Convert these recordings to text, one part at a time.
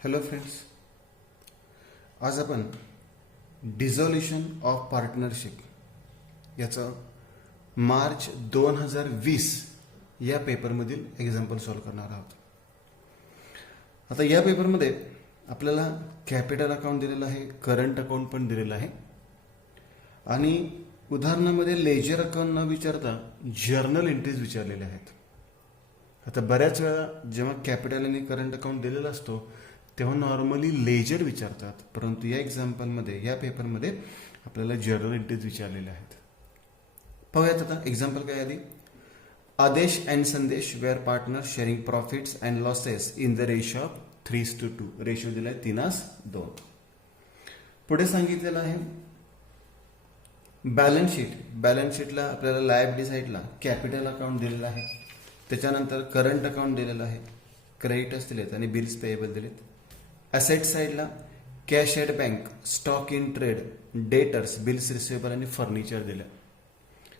Hello friends, आज आपण dissolution of partnership याचं मार्च 2020 या पेपरमधील एक्झाम्पल सॉल्व्ह करणार आहोत. आता या पेपरमध्ये आपल्याला कॅपिटल अकाउंट दिलेलं आहे, करंट अकाउंट पण दिलेलं आहे आणि उदाहरणामध्ये लेजर अकाउंट न विचारता जर्नल एंट्रीज विचारलेल्या आहेत. आता बऱ्याच वेळा जेव्हा कॅपिटल आणि करंट अकाउंट दिलेला असतो तेव्हा नॉर्मली लेजर विचारतात, परंतु या एक्झाम्पलमध्ये या पेपरमध्ये आपल्याला जर्नल एंट्रीज विचारलेल्या आहेत. पाहूयात आता एक्झाम्पल काय आधी. Adesh and Sandesh were partner sharing profits and losses in the ratio of 3:2. Ratio दिलाय 3:2. पुढे सांगितलेलं आहे बॅलन्स शीट. बॅलन्स शीटला आपल्याला लायबिलिटी साईडला कॅपिटल अकाउंट दिलेलं आहे, त्याच्यानंतर करंट अकाउंट दिलेलं आहे, क्रेडिटर्स दिलेत आणि बिल्स पेएबल दिलेत. ॲसेट साईडला cash at bank, stock in trade, debtors, bills receivable आणि फर्निचर दिलं.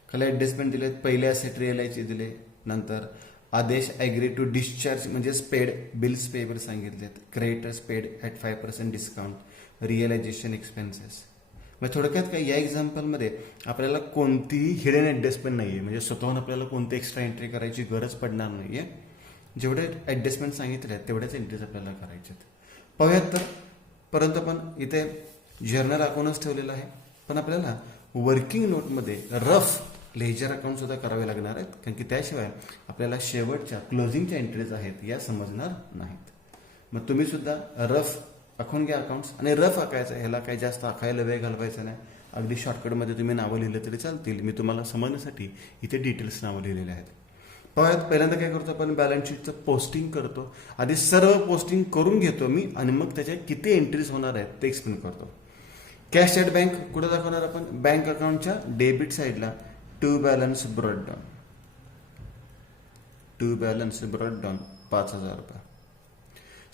खाली ॲडजस्टमेंट दिलेत. पहिले ॲसेट रिअलायचे दिले, नंतर आदेश ॲग्री टू डिस्चार्ज म्हणजे पेड, बिल्स पेएबल सांगितलेत, creditors paid at 5% discount, realisation expenses. मग थोडक्यात काय, या एक्झाम्पलमध्ये आपल्याला कोणतीही हिडन ॲडजस्टमेंट नाही आहे, म्हणजे स्वतःहून आपल्याला कोणती एक्स्ट्रा एंट्री करायची गरज पडणार नाही आहे. जेवढे ॲडजस्टमेंट सांगितले आहेत तेवढ्याच एंट्रीज आपल्याला करायचे आहेत. पाहूयात तर. परंतु पण इथे जर्नल अकाउंटच ठेवलेलं आहे, पण आपल्याला वर्किंग नोटमध्ये रफ लेजर अकाउंट सुद्धा करावे लागणार आहेत, कारण की त्याशिवाय आपल्याला शेवटच्या क्लोजिंगच्या एंट्रीज आहेत या समजणार नाहीत. मग तुम्ही सुद्धा रफ आखून घ्या अकाउंट्स, आणि रफ आखायचं, ह्याला काही जास्त आखायला वेळ घालवायचा नाही. अगदी शॉर्टकटमध्ये तुम्ही नावं लिहिलं तरी चालतील. मी तुम्हाला समजण्यासाठी इथे डिटेल्स नावं लिहिलेले आहेत. पाहूयात. पहिल्यांदा काय करतो आपण, बॅलन्स शीटचं पोस्टिंग करतो. आधी सर्व पोस्टिंग करून घेतो मी आणि मग त्याच्या किती एंट्रीज होणार आहेत ते एक्सप्लेन करतो. कॅश ॲट बँक कुठं दाखवणार आपण, बँक अकाउंटच्या डेबिट साईडला to balance brought down, to balance brought down 5,000 रुपये.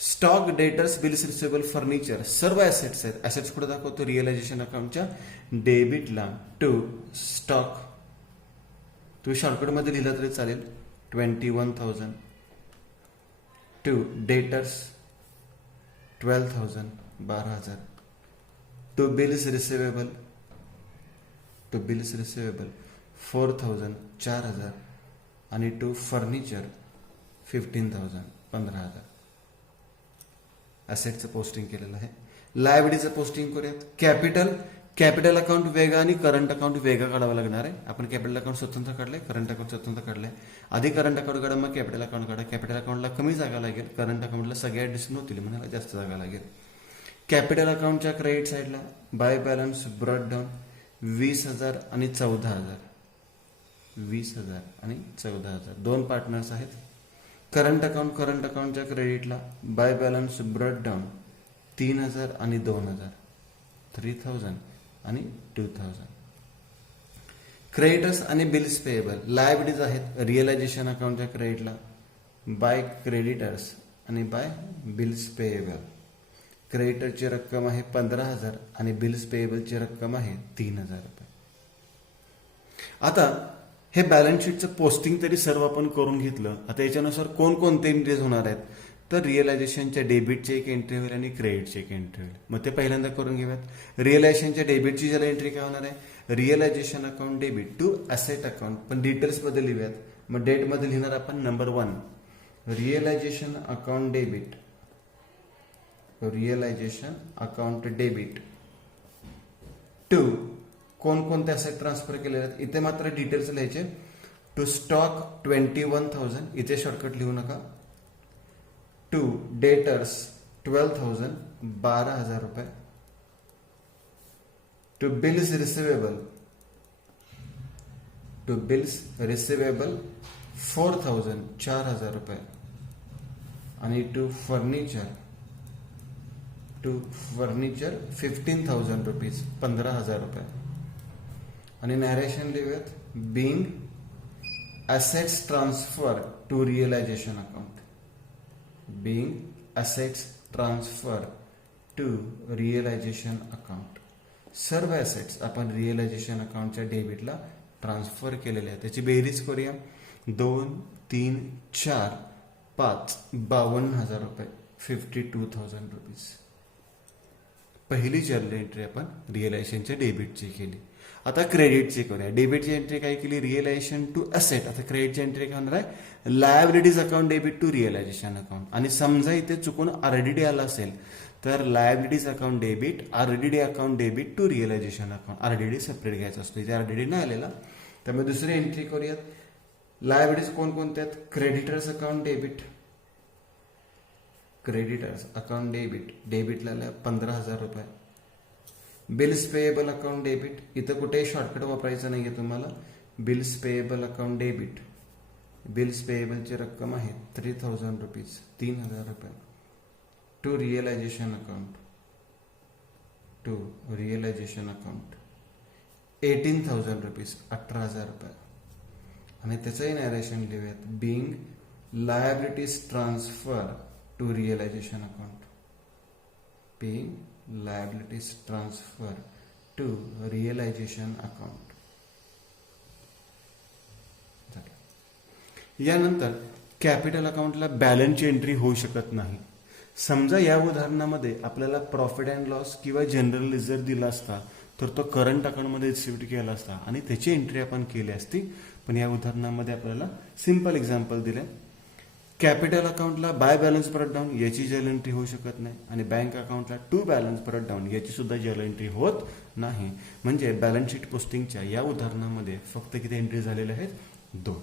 Stock, debtors, bills receivable, furniture सर्व ॲसेट्स आहेत. ॲसेट्स कुठे दाखवतो, रिअलायझेशन अकाउंटच्या डेबिटला टू स्टॉक, तुम्ही शॉर्टकटमध्ये लिहिलं तरी चालेल, 21,000, to debtors 12,000 12,000, to bills receivable 4,000 4,000 आणि टू फर्निचर 15,000 15,000. ॲसेटचं पोस्टिंग केलेलं आहे. लायबिलिटीचं पोस्टिंग करूयात. कॅपिटल अकाउंट वेगळा आणि करंट अकाउंट वेगळा काढावं लागणार आहे. आपण कॅपिटल अकाउंट स्वतंत्र काढलंय, करंट अकाउंट स्वतंत्र काढलंय. आधी करंट अकाउंट काढा, मग कॅपिटल अकाउंट काढा. कॅपिटल अकाउंटला कमी जागा लागेल, करंट अकाउंटला सगळ्या ॲडजस्ट होतील, म्हणाला जास्त जागा लागेल. कॅपिटल अकाउंटच्या क्रेडिट साईडला बाय बॅलन्स ब्रॉड डाऊन 20,000 आणि 14,000, 20,000 आणि 14,000. दोन पार्टनर्स आहेत. करंट अकाउंटच्या क्रेडिटला बाय बॅलन्स ब्रॉड डाऊन 3,000 आणि 2,000, 3,000 आणि 2,000. क्रेडिटर्स आणि बिल्स पेएबल लायबिलिटीज आहेत. रिअलायझेशन अकाउंटच्या क्रेडिटला बाय क्रेडिटर्स आणि बाय बिल्स पेएबल. क्रेडिटरची रक्कम आहे 15,000 आणि बिल्स पेएबलची रक्कम आहे 3,000 रुपये. आता हे बॅलन्स शीटचं पोस्टिंग तरी सर्व आपण करून घेतलं. आता याच्यानुसार कोणकोणते एंट्रीज होणार आहेत, तर रिअलायझेशनच्या डेबिटची एक एंट्री होईल आणि क्रेडिटची एक एंट्री होईल. मग ते पहिल्यांदा करून घेऊयात. रिअलायझेशनच्या डेबिटची ज्याला एंट्री काय होणार आहे, realisation account debit to asset account, पण डिटेल्समध्ये लिहूयात. मग डेटमध्ये लिहिणार आपण number 1 realisation account debit, realisation account debit to कोणकोणते ॲसेट ट्रान्सफर केलेले आहेत. इथे मात्र डिटेल्स लिहायचे. टू स्टॉक 21,000, इथे शॉर्टकट लिहू नका. टू डेटर्स 12,000 12,000 रुपये. टू बिल्स रिसिवेबल 4,000 4,000 रुपये. आणि टू फर्निचर 15,000 रुपीज 15,000 रुपये. आणि नॅरेशन लिहूयात. Being assets transfer to realisation account, being assets transfer to realisation account. सर्व ॲसेट्स आपण रिअलायझेशन अकाउंटच्या डेबिटला ट्रान्सफर केलेले आहेत. त्याची बेरीज करूया. 2 3 4 5 52,000 रुपये. 52,000 रुपीज. पहिली जर्नल एंट्री आपण रिअलायझेशनच्या डेबिटची केली. आता क्रेडिटची करूया. डेबिटची एंट्री काय केली? Realisation to asset. आता क्रेडिटची एंट्री काय होणार आहे? Liabilities account debit to realisation account. आणि समजा इथे चुकून आरडीडी आला असेल तर liabilities account debit, RDD account debit to realisation account. RDD separate घ्यायचा असतो, इथे आरडीडी नाही आलेला. त्यामुळे दुसरी एंट्री करूयात. लायबिलिटीज कोणकोणत्या आहेत? Creditors account debit, creditors account debit, डेबिटला 15,000 रुपये. बिल्स पेएबल अकाउंट डेबिट, इथं कुठेही शॉर्टकट वापरायचं नाहीये तुम्हाला. Bills payable account debit, bills पेएबलची रक्कम आहे 3,000 रुपीज, 3,000 रुपये. To realisation account, to realisation account 18,000 rupees, 18,000 रुपये. आणि त्याचंही नॅरेशन लिहूयात. Being liabilities transfer to realisation account, being liabilities transfer to realization account. यानंतर कॅपिटल अकाउंटला बॅलन्सची एंट्री होऊ शकत नाही. समजा या उदाहरणामध्ये आपल्याला प्रॉफिट अँड लॉस किंवा जनरल लेजर दिला असता तर तो करंट अकाउंटमध्ये शिफ्ट केला असता आणि त्याची एंट्री आपण केली असती. पण या उदाहरणामध्ये आपल्याला सिंपल एक्झाम्पल दिले. कॅपिटल अकाउंटला बाय बॅलन्स परत डाऊन याची जर्नल एंट्री होऊ शकत नाही आणि बँक अकाउंटला टू बॅलन्स परत डाऊन याची सुद्धा जर्नल एंट्री होत नाही. म्हणजे बॅलन्स शीट पोस्टिंगच्या या उदाहरणामध्ये फक्त किती एंट्री झालेल्या आहेत? 2.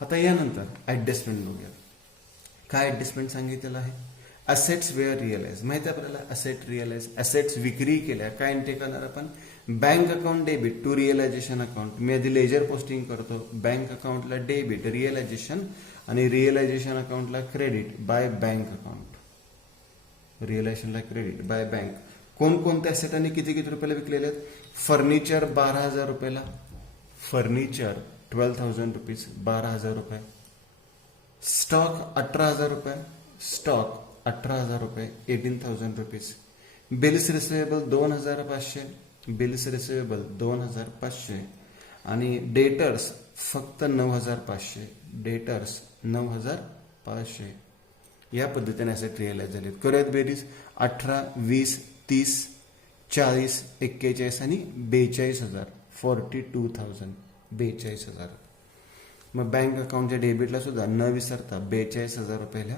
आता यानंतर ऍडजस्टमेंट बघूया. काय ऍडजस्टमेंट सांगितलेलं आहे? Assets were realise. माहिती आहे आपल्याला असेट रिअलाइज, असेट्स विक्री केल्या. काय एंट्री करणार आपण? Bank account debit to realisation account. मी आधी लेजर पोस्टिंग करतो. बँक अकाउंटला डेबिट रिअलायझेशन आणि रिअलायझेशन अकाउंटला क्रेडिट बाय बँक अकाउंट. रिअलायझेशनला क्रेडिट बाय बँक. कोणकोणत्या असेटांनी किती किती रुपयाला विकलेले आहेत? फर्निचर 12,000 रुपयाला, फर्निचर 12,000 रुपीज, 12,000 रुपये. स्टॉक 18,000 रुपये, स्टॉक 18,000 रुपये, 18,000 rupees. Bills receivable 2,500, bills receivable 2,500 आणि डेटर्स फक्त 9,500, डेटर्स 9,500. या पद्धतीने असेट रिअलाइज झालेत. करूयात बेरीज. 18, 20, 30, 40, 41 आणि 42,000, 42,000, 42,000. मग बँक अकाउंटच्या डेबिटला सुद्धा न विसरता 42,000 रुपयाला.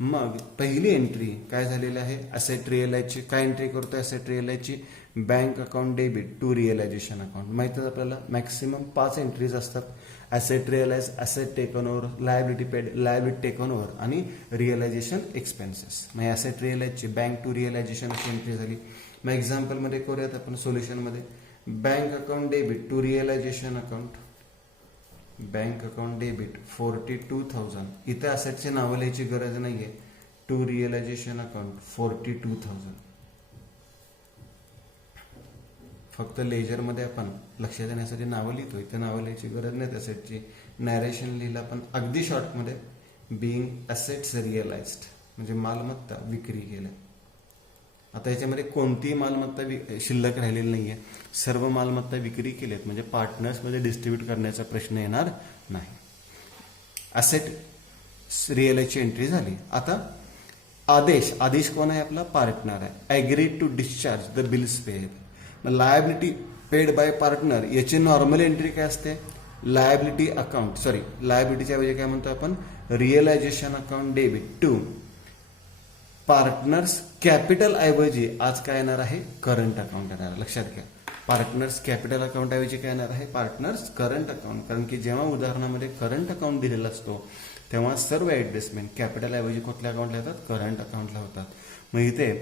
मग पहिली एंट्री काय झालेली आहे? असेट रिअलाइजची. काय एंट्री करतोय असेट रिअलाइजची? Bank account debit to realisation account. माहिती आहे आपल्याला मॅक्सिमम 5 एंट्रीज असतात. Asset realise, asset taken over, liability paid, liability taken over आणि रिअलायझेशन एक्सपेन्सेस. मग ॲसेट रिअलाइजची बँक टू रिअलायझेशन अशी एंट्री झाली. मग एक्झाम्पलमध्ये करूयात आपण सोल्युशनमध्ये. Bank account debit to realisation account, bank account debit 42,000. इथे असेटचे नावं लिहायची गरज नाहीये. To realisation account 42,000. फक्त लेजरमध्ये आपण लक्षात येण्यासाठी नावं लिहितो. इथे नावं लिहायची गरज नाही त्यासाठी. नॅरेशन लिहिलं आपण अगदी शॉर्टमध्ये. बिईंग असेट्स रिअलाइज्ड म्हणजे मालमत्ता विक्री केल्या. आता याच्यामध्ये कोणतीही मालमत्ता शिल्लक राहिलेली नाहीये. सर्व मालमत्ता विक्री केल्यात म्हणजे पार्टनर्समध्ये डिस्ट्रीब्यूट करण्याचा प्रश्न येणार नाही. असेट रिअलाइजची एंट्री झाली. आता आदेश, आदेश कोण आहे? आपला पार्टनर आहे. Agreed to discharge the bills paid. Liability paid by partner याची नॉर्मल एंट्री काय असते? लायबिलिटी अकाउंट, सॉरी लायबिलिटीच्या ऐवजी काय म्हणतो आपण? Realisation account debit to partners capital ऐवजी आज काय येणार आहे? करंट अकाउंट येणार आहे. लक्षात घ्या. पार्टनर्स कॅपिटल अकाउंट ऐवजी काय येणार आहे? Partners current account. कारण की जेव्हा उदाहरणामध्ये करंट अकाउंट दिलेला असतो तेव्हा सर्व ऍडजस्टमेंट कॅपिटल ऐवजी कुठल्या अकाउंटला येतात? करंट अकाउंटला होतात. मग इथे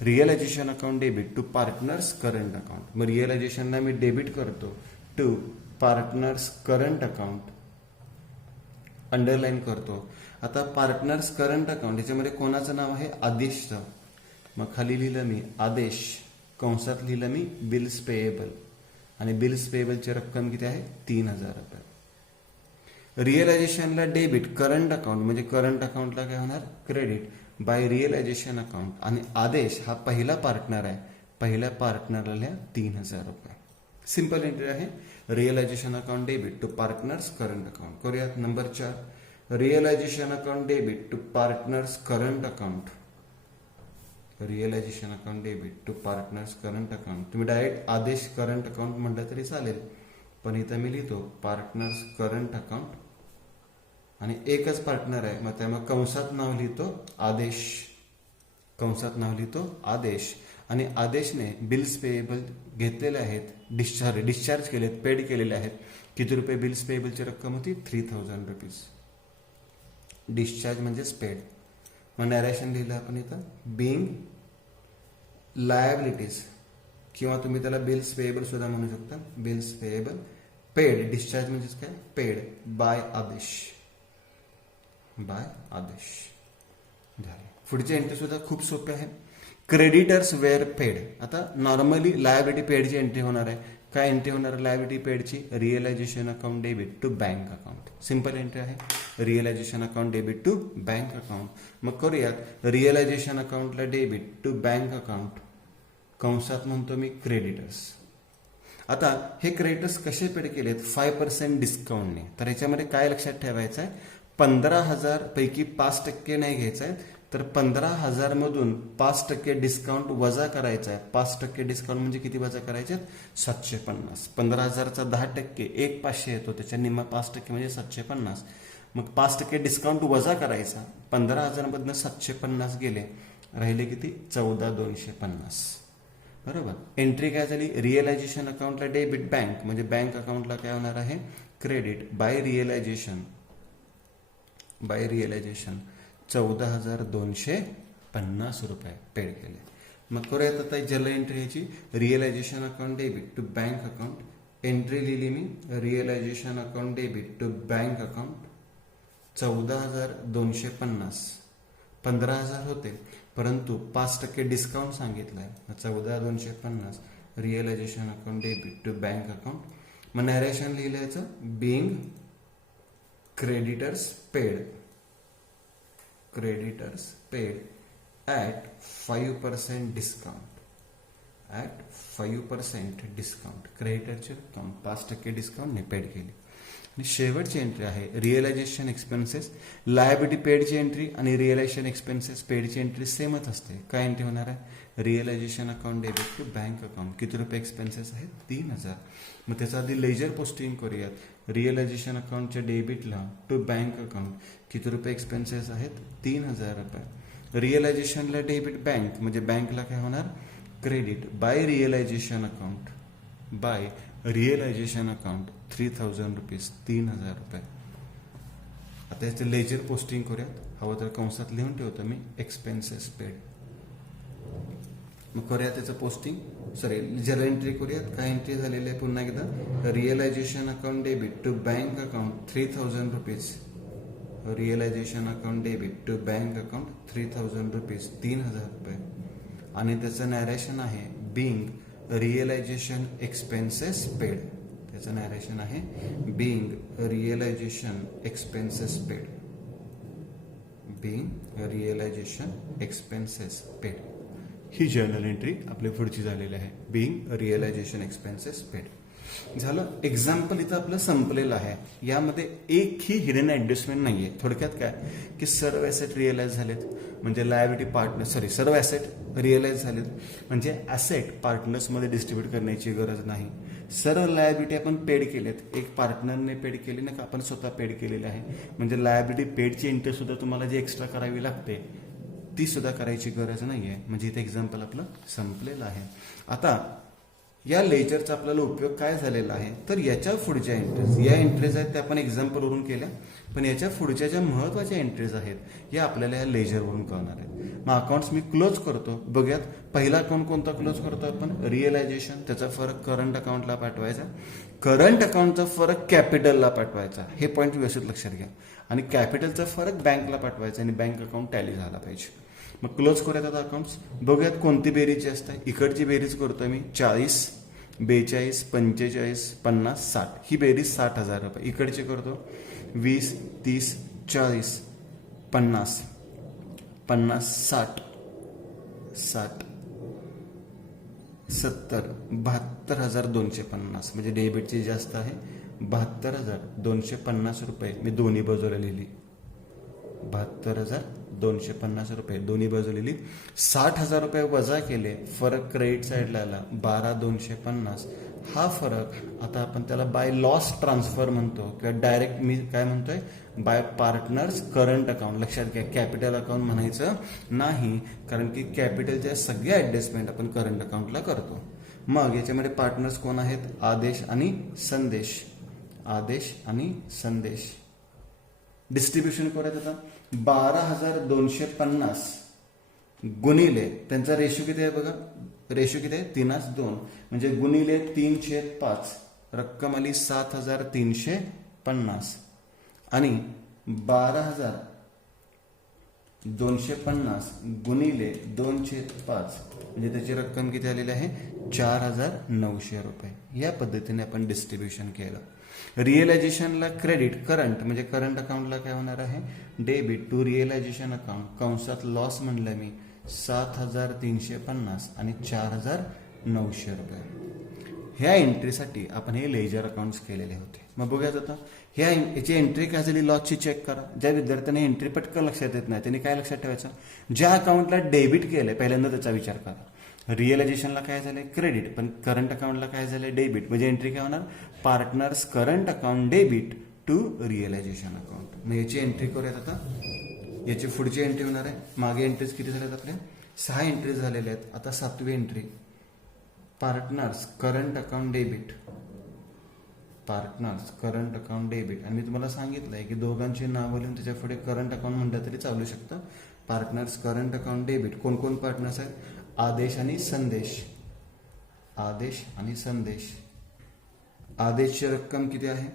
realisation account debit to partners current account. मग रिअलायझेशनला मी डेबिट करतो to partners current account, underline करतो. आता पार्टनर्स करंट अकाउंट याच्यामध्ये कोणाचं नाव आहे? आदेशचं. मग खाली लिहिलं मी आदेश, कंसात लिहिलं मी बिल्स पेएबल आणि बिल्स पेएबलची रक्कम किती आहे? 3,000 रुपये. रिअलायझेशनला डेबिट करंट अकाउंट म्हणजे करंट अकाउंटला काय होणार? क्रेडिट बाय रिअलायझेशन अकाउंट आणि आदेश हा पहिला पार्टनर आहे. पहिल्या पार्टनरला लिहा 3,000 रुपये. सिंपल एंट्री आहे. Realisation account debit to partners current account. करूयात number 4. Realisation account debit to partners current account. Realisation account debit to partners current account. तुम्ही डायरेक्ट आदेश करंट अकाउंट म्हटलं तरी चालेल, पण इथं मी लिहितो पार्टनर्स करंट अकाउंट आणि एकच पार्टनर आहे, मग त्यामुळे कंसात नाव लिहितो आदेश, कंसात नाव लिहितो आदेश. आणि आदेशने बिल्स पेएबल घेतलेले आहेत, डिस्चार्ज केलेत, पेड केलेले आहेत. किती रुपये बिल्स पेएबलची रक्कम होती? 3000 रुपीज. डिस्चार्ज म्हणजेच पेड. मग नॅरेशन लिहिलं आपण इथं बिंग लायबिलिटीज, किंवा तुम्ही त्याला बिल्स पेएबल सुद्धा म्हणू शकता. बिल्स पेएबल पेड, डिस्चार्ज म्हणजेच काय? पेड बाय आदेश, बाय आदेश. झाले. पुढची एंट्री सुद्धा खूप सोपी आहे. Creditors were paid. आता नॉर्मली लायबिलिटी पेडची एंट्री होणार आहे. काय एंट्री होणार आहे लायबिलिटी पेडची? Realisation account debit to bank account. Simple entry आहे, realisation account debit to bank account. मग करूयात रिअलायझेशन अकाउंटला डेबिट टू बँक अकाउंट, कंसात म्हणतो मी क्रेडिटर्स. आता हे क्रेडिटर्स कसे पेड केलेत? 5% डिस्काउंटने. तर याच्यामध्ये काय लक्षात ठेवायचं आहे? 15,000 पैकी 5% नाही घ्यायचं आहे, तर 15,000 मधून 5% डिस्काउंट वजा करायचा आहे. 5% डिस्काउंट म्हणजे किती वजा करायचे? 750. 15,000चा 10%, एक 500 येतो, त्याच्या निम्मा 5% म्हणजे 750. मग 5% डिस्काउंट वजा करायचा. 15,000 मधनं 750 गेले, राहिले किती? 14,250. बरोबर. एंट्री काय झाली? रिअलायझेशन अकाउंटला डेबिट बँक, म्हणजे बँक अकाउंटला काय होणार आहे? Credit by realisation, by realisation 14,250 रुपये पेड केले. मग करूयात आता जनरल एंट्री ह्याची. Realisation account debit to bank account. Entry लिहिली मी realisation account debit to bank account 14,250. 15,000 होते, परंतु 5% डिस्काउंट सांगितलाय. 14,250 realisation account debit to bank account. मग नॅरेशन लिहिल्याचं being creditors paid, creditors paid at 5% discount, at 5% discount. क्रेडिटरचे रक्कम 5% डिस्काउंटने पेड केली. आणि शेवटची एंट्री आहे रिअलायझेशन एक्सपेन्सेस. लायबिलिटी पेडची एंट्री आणि रिअलायझेशन एक्सपेन्सेस पेडची एंट्री सेमच असते. काय एंट्री होणार आहे? Realisation account debit to bank account. किती रुपये एक्सपेन्सेस आहेत? 3,000. मग त्याचा आधी लेजर पोस्टिंग करूयात. रिअलायझेशन अकाउंटच्या डेबिटला टू बँक अकाउंट किती रुपये एक्सपेन्सेस आहेत? 3,000 रुपये. रिअलायझेशनला डेबिट बँक, म्हणजे बँकला काय होणार? Credit by realisation account, by realisation account 3,000 rupees, 3,000 रुपये. आता याचे लेजर पोस्टिंग करूयात. हवं तर कंसात लिहून ठेवतो मी एक्सपेन्सेस पेड. मग करूया त्याचं पोस्टिंग. सॉरी, जनरल एंट्री करूयात. काय एंट्री झालेली आहे पुन्हा एकदा? Realisation account debit to bank account 3,000 rupees. Realisation account debit to bank account 3,000 rupees, 3,000 रुपये. आणि त्याचं नॅरेशन आहे बिंग रिअलायझेशन एक्सपेन्सेस पेड. त्याचं नॅरेशन आहे being realisation expenses paid, being realisation expenses paid. ही जर्नल एंट्री आपली पुढची झालेली आहे, बिंग रिअलायझेशन एक्सपेन्सेस पेड. झालं. एक्झाम्पल इथं आपलं संपलेलं आहे. यामध्ये एकही हिडन ऍडजस्टमेंट नाहीये. थोडक्यात काय की सर्व ऍसेट रिअलाइज झालेत, म्हणजे लायबिलिटी पार्टनर सर्व ऍसेट रिअलाइज झालेत, म्हणजे ऍसेट पार्टनर्समध्ये डिस्ट्रीब्यूट करण्याची गरज नाही. सर्व लायबिलिटी आपण पेड केलेत. एक पार्टनरने पेड केली ना, आपण स्वतः पेड केलेली आहे. म्हणजे लायबिलिटी पेडची एंट्री सुद्धा तुम्हाला जी एक्स्ट्रा करावी लागते ती सुद्धा करायची गरज नाहीये. म्हणजे इथे एक्झाम्पल आपलं संपलेलं आहे. आता या लेजरचा आपल्याला उपयोग काय झालेला आहे, तर याच्या पुढच्या एंट्रीज, या एंट्रीज आहेत त्या आपण एक्झाम्पलवरून केल्या, पण याच्या पुढच्या ज्या महत्वाच्या एंट्रीज आहेत या आपल्याला या लेजरवरून कळणार आहेत. मग अकाउंट्स मी क्लोज करतो. बघूयात पहिला अकाउंट कोणता क्लोज करतो आपण? रिअलायझेशन. त्याचा फरक करंट अकाउंटला पाठवायचा. करंट अकाउंटचा फरक कॅपिटलला पाठवायचा. हे पॉईंट व्यवस्थित लक्षात घ्या. आणि कॅपिटलचा फरक बँकला पाठवायचा आणि बँक अकाउंट टॅली झाला पाहिजे. मग क्लोज करूयात आता अकाउंट्स. बघूयात कोणती बेरीज जास्त आहे. इकडची बेरीज करतो मी 40, 42, 45, 50, 60. ही बेरीज 60,000 रुपये. इकडची करतो 20, 30, 40, 50, 50, 60, 60, 70, 72,250. म्हणजे डेबिटची जास्त आहे 72,250 रुपये. मी दोन्ही बाजूला लिहिली 72,250. ₹1250 दोन्ही बाजू लिहिली. ₹60,000 वजा केले, फरक क्रेडिट साईडला आला 12,250. हा फरक आता आपण त्याला बाय लॉस ट्रान्सफर म्हणतो किंवा डायरेक्ट मी काय म्हणतोय बाय पार्टनर्स करंट अकाउंट. लक्षात घ्या, कॅपिटल अकाउंट म्हणायचं नाही, कारण की कॅपिटलच्या सगळ्या ऍडजस्टमेंट आपण करंट अकाउंटला करतो. मग याच्यामध्ये पार्टनर्स कोण आहेत? आदेश आणि संदेश. आदेश आणि संदेश. डिस्ट्रीब्युशन करायचं आता 12,250 गुणिले त्यांचा रेशो किती आहे बघा, रेशो किती आहे? 3:2 म्हणजे गुणिले 3/5 रक्कम आली 7,350 आणि 12,250 गुणिले 2/5 म्हणजे त्याची रक्कम किती आलेली आहे? ₹4,900. या पद्धतीने आपण डिस्ट्रीब्युशन केलं. रिअलायझेशनला क्रेडिट करंट म्हणजे करंट अकाउंटला काय होणार आहे? डेबिट टू रिअलायझेशन अकाउंट कंसात लॉस म्हणलं मी 7,350 आणि ₹4,900. ह्या एंट्रीसाठी आपण हे लेजर अकाउंट्स केलेले होते. मग बघूया आता याची एंट्री काय झाली लॉसची चेक करा. ज्या विद्यार्थ्यांनी एंट्री पटकन लक्षात येत नाही त्यांनी काय लक्षात ठेवायचं? ज्या अकाउंटला डेबिट केलंय पहिल्यांदा त्याचा विचार करा. रिअलायझेशनला काय झालंय? क्रेडिट, पण करंट अकाउंटला काय झालंय? डेबिट. म्हणजे एंट्री काय होणार? Partners current account debit to realisation account. मग याची एंट्री करूयात आता. याची पुढची एंट्री होणार आहे. मागे एंट्रीज किती झाल्यात आपल्या? 6 एंट्रीज झालेल्या आहेत. आता 7वी entry partners current account debit. Partners current account debit. आणि मी तुम्हाला सांगितलंय की दोघांची नावं लिहून त्याच्या पुढे करंट अकाउंट म्हणलं तरी चालू शकतं. Partners current account debit. कोण कोण पार्टनर्स आहेत? आदेश आणि संदेश. आदेश आणि संदेश. आदेशची रक्कम किती आहे?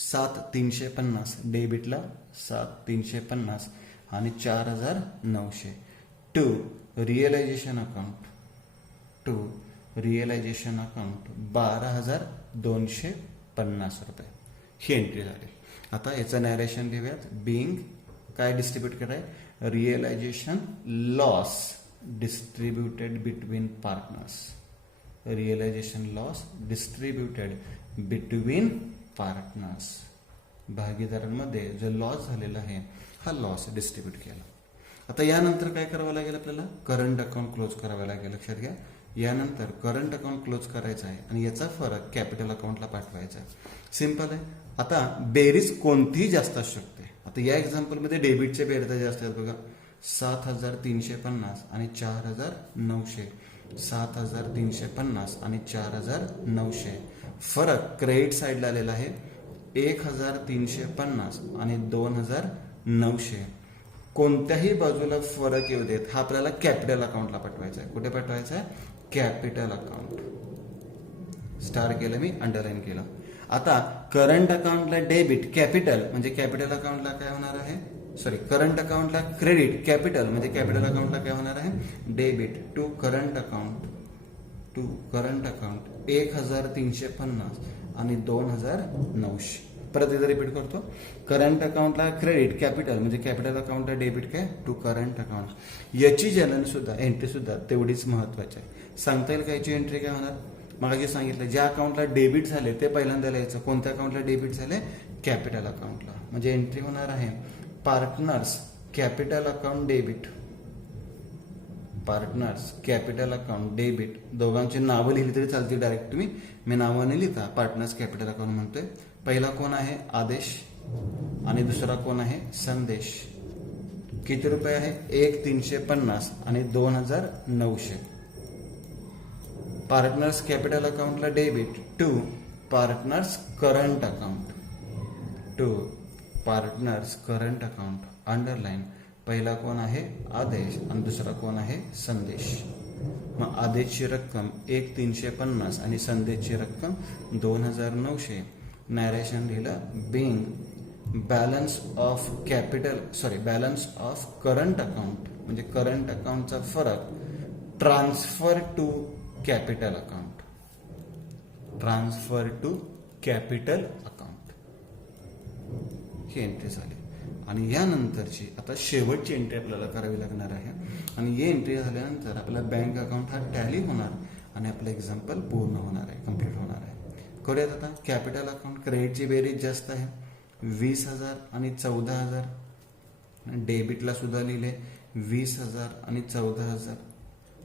7,350. डेबिटला 7,350 आणि 4,900. To realisation account. To realisation account 12,250 ही एंट्री झाली. आता याचं नॅरेशन लिहूयात. बिंग काय डिस्ट्रीब्यूट कराय? Realisation loss distributed between partners. Realisation loss distributed between partners. भागीदारांमध्ये जो लॉस झालेला आहे हा लॉस डिस्ट्रीब्यूट केला. आता यानंतर काय करावं लागेल आपल्याला? करंट अकाउंट क्लोज करावं लागेल. लक्षात घ्या, यानंतर करंट अकाउंट क्लोज करायचा आहे आणि याचा फरक कॅपिटल अकाउंटला पाठवायचा आहे. सिंपल आहे. आता बेरीज कोणतीही जास्त असू शकते. आता या एक्झाम्पलमध्ये डेबिटचे बेरजा जास्त आहेत बघा. 7,350 आणि 4,900. 7,350 आणि 4,900. फरक क्रेडिट साईडला आलेला आहे 1,350 आणि 2,900. कोणत्याही बाजूला फरक येऊ देत हा आपल्याला कॅपिटल अकाउंटला पाठवायचा आहे. कुठे पाठवायचा आहे? Capital account. स्टार केलं मी, अंडरलाईन केलं. आता करंट अकाउंटला डेबिट कॅपिटल म्हणजे कॅपिटल अकाउंटला काय होणार आहे? सॉरी, करंट अकाउंटला क्रेडिट कॅपिटल म्हणजे कॅपिटल अकाउंटला काय होणार आहे? Debit to current account. To current account 1,350 आणि 2,900. परत एकदा रिपीट करतो. करंट अकाउंटला क्रेडिट कॅपिटल म्हणजे कॅपिटल अकाउंटला डेबिट काय? To current account. याची जनन सुद्धा एंट्री सुद्धा तेवढीच महत्वाची आहे. सांगता येईल का याची एंट्री काय होणार? मग सांगितलं ज्या अकाउंटला डेबिट झाले ते पहिल्यांदा लिहायचं. कोणत्या अकाउंटला डेबिट झाले? कॅपिटल अकाउंटला. म्हणजे एंट्री होणार आहे partners capital account debit. Partners capital account debit. दोघांची नावं लिहिली तरी चालते डायरेक्ट तुम्ही. मी नावं नाही लिहिता, पार्टनर्स कॅपिटल अकाउंट म्हणतोय. पहिला कोण आहे? आदेश आणि दुसरा कोण आहे? संदेश. किती रुपये आहे? 1,350 आणि 2,900. पार्टनर्स कॅपिटल अकाउंटला debit to partners current account. To partners current account. Underline. पहिला कोण आहे? आदेश आणि दुसरा कोण आहे? संदेश. मग आदेशची रक्कम 1,350 आणि संदेशची रक्कम 2,900. नॅरेशन लिहिलं. Being balance of capital balance of current account म्हणजे करंट अकाउंटचा फरक transfer to capital account. Transfer to capital account. ही एंट्री झाली. आणि यानंतरची आता शेवटची एंट्री आपल्याला करावी लागणार आहे. आणि ही एंट्री झाल्यानंतर आपला बँक अकाउंट हा टॅली होणार आणि आपलं एक्झाम्पल पूर्ण होणार आहे, कम्प्लीट होणार आहे. करूयात आता. कॅपिटल अकाउंट क्रेडिटची बेरीज जास्त आहे 20,000 आणि 14,000. डेबिटला सुद्धा लिहिले 20,000 आणि 14,000.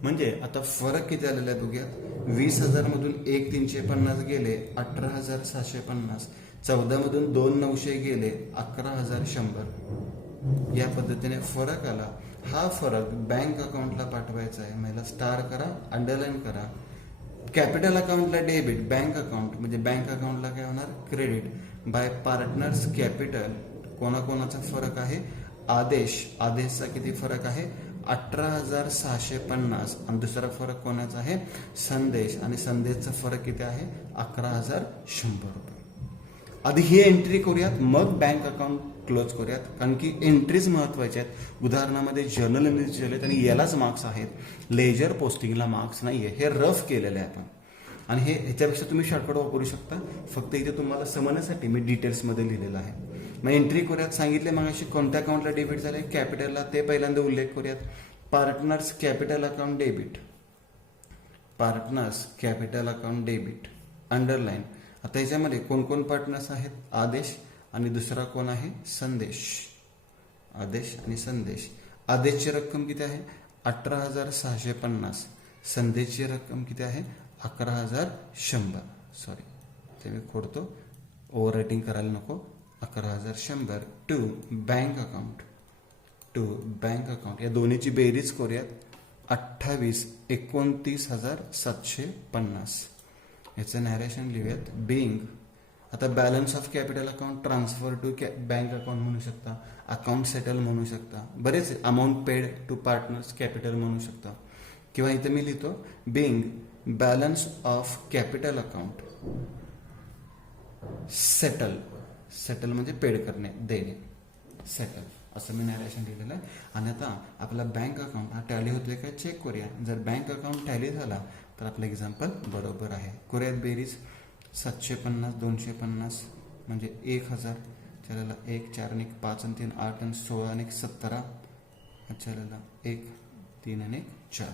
म्हणजे आता फरक किती आलेला आहे बघूया. 20,000 मधून 1,350 गेले 18,750. 14 मधून 2,900 गेले 11,100. या पद्धतीने फरक आला. हा फरक बँक अकाउंटला पाठवायचा आहे. मला स्टार करा, अंडरलाईन करा. कॅपिटल अकाउंटला डेबिट, बँक अकाउंट म्हणजे बँक अकाउंटला काय होणार क्रेडिट. बाय पार्टनर्स कॅपिटल कोणाकोणाचा फरक आहे. आदेशचा किती फरक आहे 18,650. आणि दुसरा फरक कोणाचा आहे संदेश, आणि संदेशचा फरक किती आहे 11,100 रुपये. आधी ही एंट्री करूयात, मग बँक अकाउंट क्लोज करूयात, कारण की एंट्रीज महत्वाच्या आहेत. उदाहरणामध्ये जर्नल एंट्रीज आहेत आणि यालाच मार्क्स आहेत, लेजर पोस्टिंगला मार्क्स नाहीये. हे रफ केलेलं आहे आपण, आणि हे ह्याच्यापेक्षा तुम्ही शॉर्टकट वापरू शकता. फक्त इथे तुम्हाला समजण्यासाठी मी डिटेल्समध्ये लिहिलेलं आहे. मग एंट्री करूयात. सांगितले मग अशी कोणत्या अकाउंटला डेबिट झाले कॅपिटलला, ते पहिल्यांदा उल्लेख करूयात. Partners capital account debit, partners capital account debit, underline. आता याच्यामध्ये कोण कोण पार्टनर्स आहेत आदेश आणि दुसरा कोण आहे संदेश. आदेश आणि संदेश. आदेशची रक्कम किती आहे 18,650. संदेशची रक्कम किती आहे 11,100. सॉरी ते मी खोडतो, ओव्हर रायटिंग करायला नको. 11,100 to bank account, to bank account. या दोन्हीची बेरीज करूयात. 29,29,750. याचं नॅरेशन लिहूयात. बिंग. आता balance of capital account transfer to bank account म्हणू शकता, अकाउंट सेटल म्हणू शकता, बरेच amount paid to partners capital म्हणू शकता. किंवा इथे मी लिहितो being balance of capital account settle. Settle म्हणजे पेड करणे, देणे, सेटल, असं मी नॅरेशन लिहिलेलं आहे. आणि आता आपला बँक अकाउंट हा टॅली होतोय का चेक करूया. जर बँक अकाउंट टॅली झाला तर आपलं एक्झाम्पल बरोबर आहे. करूयात बेरीज. 750 250 म्हणजे 1,000. चला 1 4 आणि 1 5 आणि 3 8 आणि 16 आणि 17. चला 1 3 आणि 4.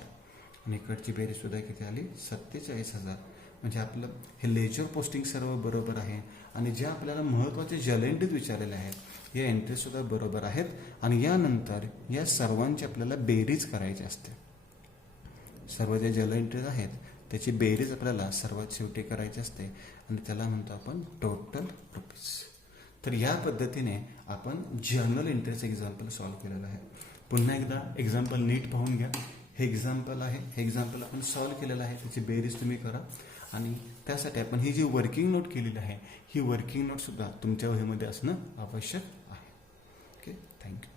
आणि इकडची बेरीज सुद्धा किती आली 47,000. म्हणजे आपलं हे लेजर पोस्टिंग सर्व बरोबर आहे. आणि ज्या आपल्याला महत्त्वाचे जर्नल एंट्रीज विचारलेले आहेत या एंट्रीज सुद्धा बरोबर आहेत. आणि यानंतर या सर्वांची आपल्याला बेरीज करायची असते. सर्व जे जर्नल एंट्रीज आहेत त्याची बेरीज आपल्याला सर्वात शेवटी करायची असते आणि त्याला म्हणतो आपण टोटल रुपीज. तर या पद्धतीने आपण जर्नल एंट्रीचं एक्झाम्पल सॉल्व्ह केलेलं आहे. पुन्हा एकदा एक्झाम्पल नीट पाहून घ्या. हे एक्झाम्पल आहे, हे एक्झाम्पल आपण सॉल्व्ह केलेलं आहे, त्याची बेरीज तुम्ही करा. आणि त्यासाठी आपण ही जी वर्किंग नोट केलेली आहे ही वर्किंग नोट सुद्धा तुमच्या वहीमध्ये असणं आवश्यक आहे. Okay, thank you.